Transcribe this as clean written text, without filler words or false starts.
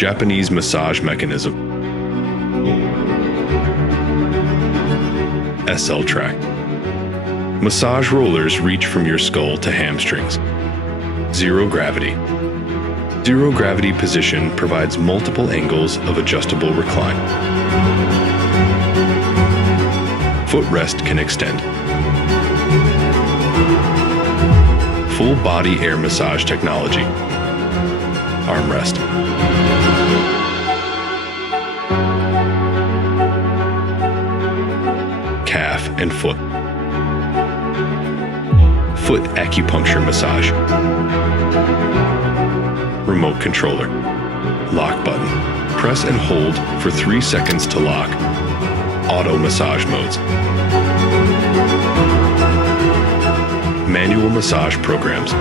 Japanese massage mechanism. SL track. Massage rollers reach from your skull to hamstrings. Zero gravity. Zero gravity position provides multiple angles of adjustable recline. Footrest can extend. Full body air massage technology. Armrest. Calf and foot. Foot acupuncture massage. Remote controller. Lock button. Press and hold for 3 seconds to lock. Auto massage modes. Manual massage programs.